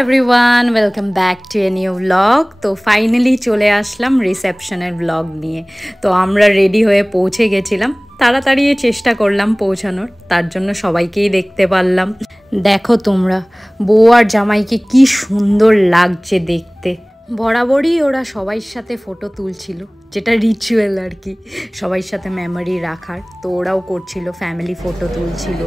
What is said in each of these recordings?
Everyone, welcome back to a new blog. তো finally চলে আসলাম রিসেপশনের blog নিয়ে। তো আমরা রেডি হয়ে পৌঁছে গেছিলাম, তাড়াতাড়ি চেষ্টা করলাম পৌঁছানোর, তার জন্য সবাইকেই দেখতে পারলাম। দেখো তোমরা, বউ আর জামাইকে কি সুন্দর লাগছে দেখতে। বরাবরই ওরা সবার সাথে ফটো তুলছিল, যেটা রিচুয়াল আর কি, সবার সাথে মেমোরি রাখার। তো ওরাও করছিল, ফ্যামিলি ফটো তুলছিল।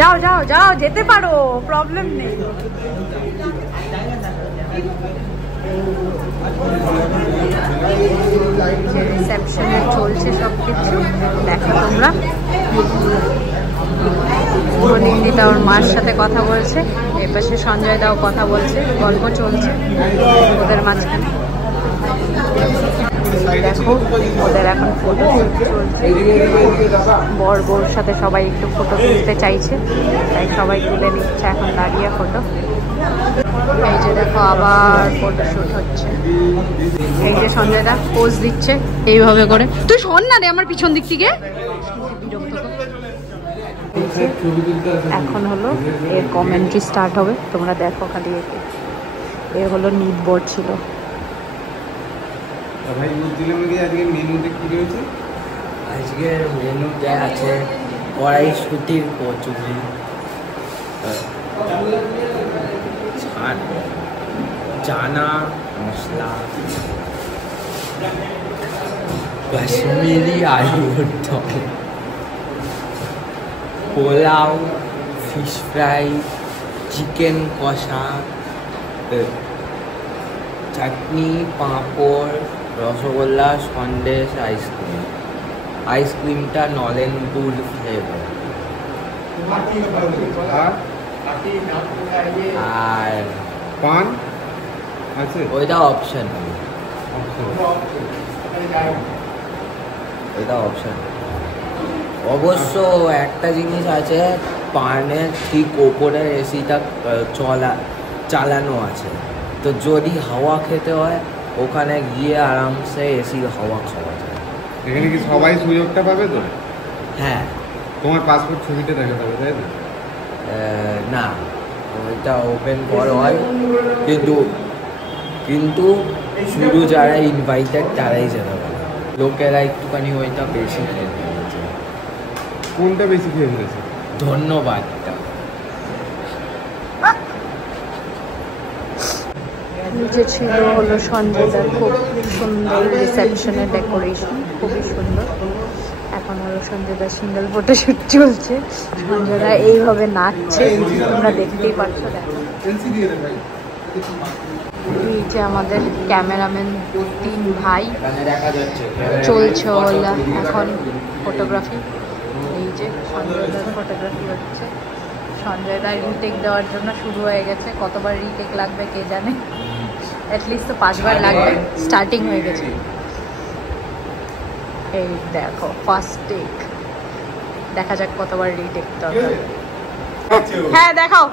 যাও যাও যাও, যেতে পারো, প্রবলেম নেই। রিসেপশনে চলছে সবকিছু, দেখো তোমরা। নন্দিতা ওর মার সাথে কথা বলছে, এর পাশে সঞ্জয় দাও কথা বলছে, গল্প চলছে ওদের মাঝখানে। দেখো ওদের এখন ফটো চলছে, বর বউর সাথে সবাই একটু ফটো তুলতে চাইছে, তাই সবাই তুলে নিচ্ছে এখন দাঁড়িয়ে ফটো। এই যে দেখো আবার ফটো শুট হচ্ছে, এই যে সঞ্জয় দা পোজ দিচ্ছে এইভাবে করে। তুই শোন না রে আমার পিছন দিক থেকে। এখন হলো এর কমেন্ট্রি স্টার্ট হবে, তোমরা দেখো খালি। এ হলো নিট বোর্ড ছিল। ভাই বুঝছিলাম কি আজকে মেনুতে কি রয়েছে? আজকে মেনুতে আছে কড়াইশুটির কচুরি, চানা মশলা, কাশ্মীরি আলুর দম, পোলাও, ফিশ ফ্রাই, চিকেন কষা, চাটনি, পাঁপড়, রসগোল্লা, সন্দেশ, আইসক্রিম। আইসক্রিমটা নলেনগুড় ফ্লেভার। আর পান আছে, ওইটা অপশন, ওইটা অপশন। অবশ্য একটা জিনিস আছে, পানের ঠিক ওপরে এসিটা চালানো আছে, তো যদি হাওয়া খেতে হয় ওখানে গিয়ে আরামসে এসির হাওয়া খাওয়া যায়। এখানে কি সবাই সুযোগটা পাবে তো? হ্যাঁ। তোমার পাসপোর্ট ছবিটা দেখাতে হবে, তাই না? না, ওইটা ওপেন করা হয়, কিন্তু শুধু যারা ইনভাইটেড তারাই যেতে পারে। লোকেরা একটুখানি ওইটা বেশি খেয়ে ফেলেছে। কোনটা বেশি খেয়ে ফেলেছে? ধন্যবাদটা। নিচে ছিল হলো সঞ্জয়দার খুব সুন্দর রিসেপশনের ডেকোরেশন, খুবই সুন্দর। এখন হলো সঞ্জয়দার সিঙ্গেল ফটোশুট চলছে, সঞ্জয়দা এইভাবে নাচছে, তোমরা দেখতেই পাচ্ছ। দেখো নিচে আমাদের ক্যামেরাম্যান 3 ভাই, চলছে হলো এখন ফটোগ্রাফি। এই যে সঞ্জয়দার ফটোগ্রাফি হচ্ছে, সঞ্জয়দা রিটেক দেওয়ার জন্য শুরু হয়ে গেছে। কতবার রিটেক লাগবে কে জানে, অ্যাটলিস্ট তো 5 বার লাগবে, স্টার্টিং হয়ে গেছে। এই দেখো ফার্স্ট টেক, দেখা যাক কতবার রিটেক দরকার। হ্যাঁ দেখাও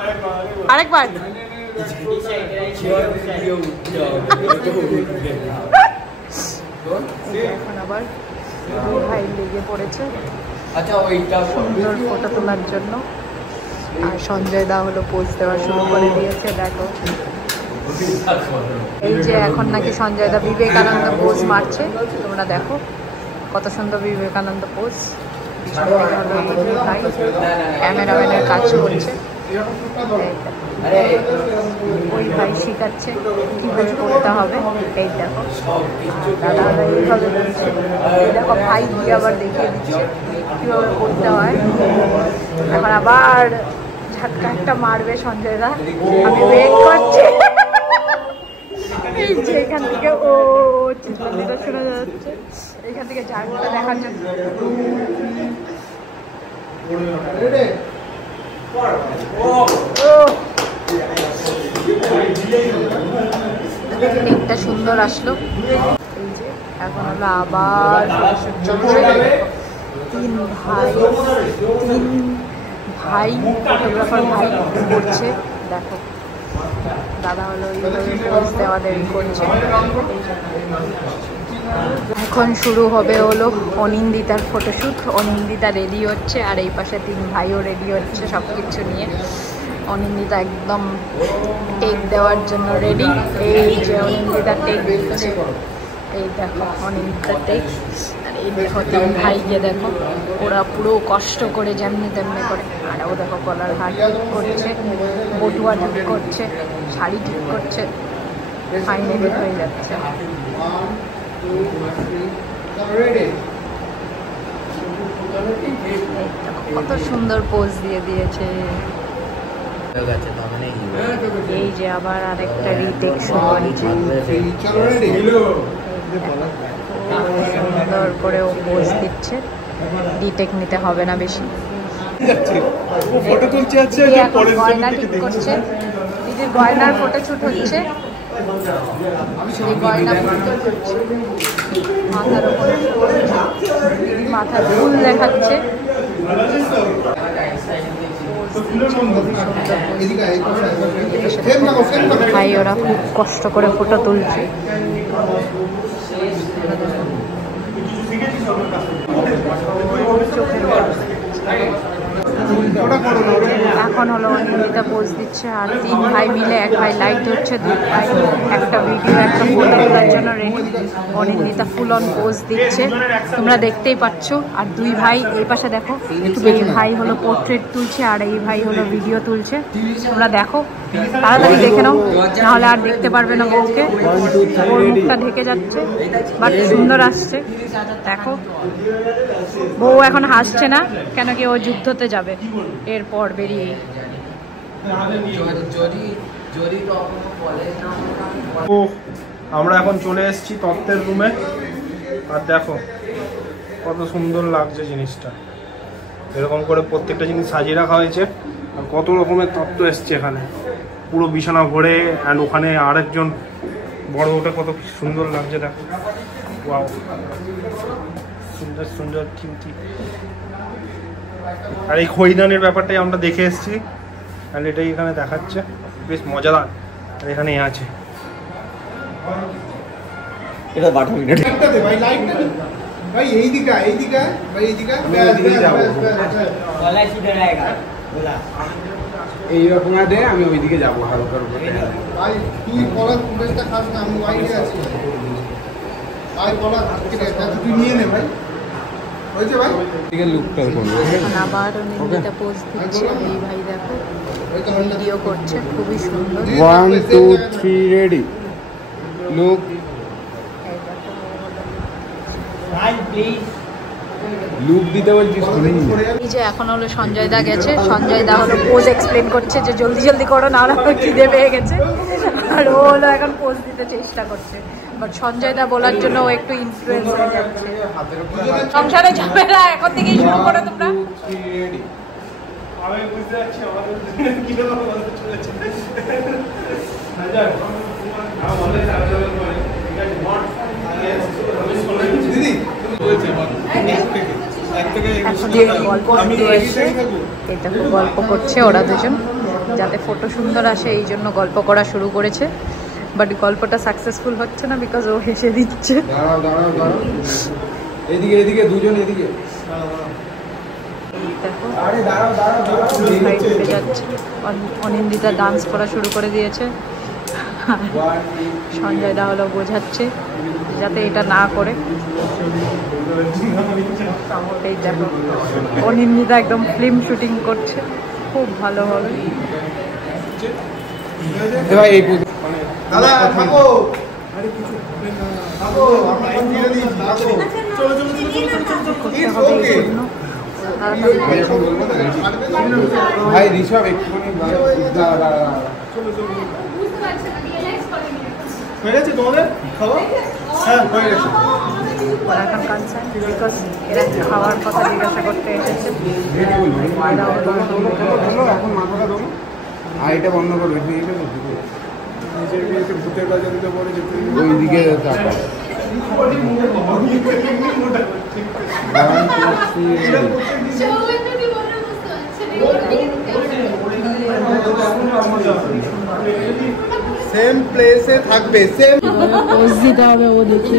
আরেকবার। এখন আবার ভাই লেগে পড়েছে সুন্দর ফটো তোলার জন্য, আর সঞ্জয় দা হলো পোজ দেওয়া শুরু করে দিয়েছে। দেখো এই যে এখন নাকি সঞ্জয় দা বিবেকানন্দ পোজ মারছে, তোমরা দেখো কত সুন্দর বিবেকানন্দ পোজ। ক্যামেরাম্যানের কাজ করছে, ওই ভাই শিখাচ্ছে কিভাবে করতে হবে। এই দেখো দাদা এইভাবে দিচ্ছে, দেখো ভাই দিয়ে আবার দেখিয়ে দিচ্ছে কিভাবে করতে হয়। এখন আবার ঝাটকা একটা মারবে সঞ্জয় দা, আমি ওয়েট করছি। এই যে এখান থেকে ও চিৎকারটা শোনা যাচ্ছে, এখান থেকে ঝাড়টা দেখার জন্য। একটা সুন্দর আসলো। এই যে এখন হলো আবার চলছে, 3 ভাই ফটোগ্রাফার ভাই করছে। দেখো দাদা হলো এইভাবে পোজ দেওয়া দেরি করছে। এখন শুরু হবে হলো অনিন্দিতার ফটোশ্যুট। অনিন্দিতা রেডি হচ্ছে আর এই পাশে 3 ভাইও রেডি হচ্ছে সব কিছু নিয়ে। অনিন্দিতা একদম টেক দেওয়ার জন্য রেডি। এই যে অনিন্দিতা টেক দিচ্ছে, এই দেখো অনিন্দিতা টেক। আর এই দেখো 3 ভাইকে দেখো, ওরা পুরো কষ্ট করে যেমনি তেমনি করে। আর ও দেখো গলার হার ঠিক করছে, বটুয়া ঠিক করছে, শাড়ি ঠিক করছে, ফাইনালি হয়ে যাচ্ছে। কত সুন্দর পোজ দিয়ে দিয়েছে। এই যে আবার আরেকটা রিটেক হচ্ছে, সুন্দর করে ও পোজ দিচ্ছে। রিটেক নিতে হবে না বেশি। গয়না ঠিক করছে, দিদির গয়নার ফটোশ্যুট হচ্ছে। গয়না মাথার উপরে মাথার ফুল দেখাচ্ছে। ভাই ওরা খুব কষ্ট করে ফটো তুলছে। এখন হলো অনিন্দিতা পোজ দিচ্ছে আর 3 ভাই মিলে, 1 ভাই লাইট ধরছে, 2 ভাই একটা ভিডিও একটা ফটো তোলার জন্য ready. Anindita full on pose দিচ্ছে, তোমরা দেখতেই পাচ্ছ। আর 2 ভাই এই পাশে দেখো, এই ভাই হলো পোর্ট্রেট তুলছে আর এই ভাই হলো ভিডিও তুলছে। তোমরা দেখো, তাড়াতাড়ি দেখে নাও, নাহলে আর দেখতে পারবে না বউকে। ওর মুখটা ঢেকে যাচ্ছে, বাট সুন্দর আসছে। দেখো বউ এখন হাসছে না, কেন কি ও যুদ্ধতে যাবে এরপর বেরিয়ে। আমরা এখন চলে এসেছি তত্ত্বের রুমে। আর দেখো কত সুন্দর লাগছে জিনিসটা। এরকম করে প্রত্যেকটা জিনিস সাজিয়ে রাখা হয়েছে। আর কত রকমের তত্ত্ব এসছে এখানে, পুরো বিছানা ভরে। অ্যান্ড ওখানে আরেকজন বড়, ওটা কত সুন্দর লাগছে দেখো। ওয়াও, সুন্দর সুন্দর কিউটি। আর এই খৈদানের ব্যাপারটাই আমরা দেখে এসেছি, আর এটাই এখানে দেখাচ্ছে, বেশ মজাদার। আর এখানে আছে এটা 12 মিনিট ভাই, লাইটটা দে ভাই, এই দিকে ভাই, এই দিকে এইরকম দে, আমি ওইদিকে যাবো হালকার উপরে। ভাই তুই কলার ফুটেজটা খাস না, আমি ওয়াইডে আছি ভাই। কলার তুই নিয়ে নে ভাই, হয়েছে ভাই। এদিকে লুকটা করবো। আবার অনিন্দিতা পোজ দিচ্ছে, এই ভাই দেখো ভিডিও করছে, খুবই সুন্দর। 1 2 3 রেডি লুক। লুক দিতে বলছি, শুনিনি। এই যে এখন হলো সঞ্জয় দা গেছে, সঞ্জয় দা হলো পোজ এক্সপ্লেন করছে যে জলদি জলদি করো, না হলে খিদে পেয়ে গেছে। আর ও হলো এখন পোজ দিতে চেষ্টা করছে, বাট সঞ্জয় দা বলার জন্য ও একটু ইনফ্লুয়েন্স হয়ে যাচ্ছে। সংসারে যাবে না, এখন থেকেই শুরু করো তোমরা। আমি বুঝতে পারছি আমাদের কিরকম বলতে চলেছে। দিদি গল্প করছে ওরা দুজন, যাতে ফটো সুন্দর আসে এই জন্য গল্প করা শুরু করেছে। বাট গল্পটা সাকসেসফুল হচ্ছে না, বিকজ ও হেসে দিচ্ছে। এদিকে দুজন এদিকে। অনিন্দিতা ডান্স করা শুরু করে দিয়েছে। সঞ্জয় দা হলো বোঝাচ্ছে যাতে এটা না করে। এই দেখো অনিন্দিতা একদম ফিল্ম শুটিং করছে, খুব ভালো হবে। ভাই ঋষভ একটুখানি হয়ে গেছে তোমাদের খাওয়া? হ্যাঁ হয়ে গেছে। এখন কনসার্ন বিকজ এরা খাওয়ার কথা জিজ্ঞাসা করতে এসেছে। এখন মাথাটা ধরো আর এটা বন্ধ করবে, নিজের বিয়েতে ভূতের বাজার দিতে পরে ওইদিকে সেম প্লেসে থাকবে, সেম পোজ দিতে হবে। ও দেখি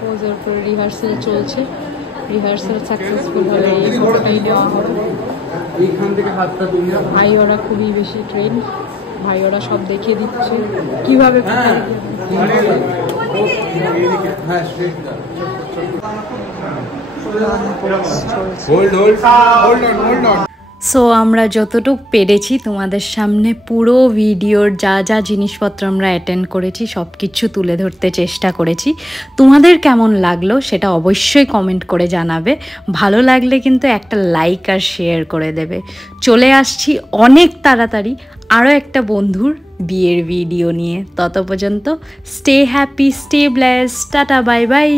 পোজের উপরে রিহার্সাল চলছে, রিহার্সাল সাকসেসফুল হলে এই ফটোটাই নেওয়া হবে। ভাই ওরা খুবই বেশি ট্রেন, ভাই ওরা সব দেখিয়ে দিচ্ছে কিভাবে সো আমরা যতটুকু পেরেছি তোমাদের সামনে পুরো ভিডিওর যা যা জিনিসপত্র আমরা অ্যাটেন্ড করেছি সব কিছু তুলে ধরতে চেষ্টা করেছি। তোমাদের কেমন লাগলো সেটা অবশ্যই কমেন্ট করে জানাবে, ভালো লাগলে কিন্তু একটা লাইক আর শেয়ার করে দেবে। চলে আসছি অনেক তাড়াতাড়ি আরও একটা বন্ধুর বিয়ের ভিডিও নিয়ে। তত পর্যন্ত stay happy, stay blessed, tata, bye bye.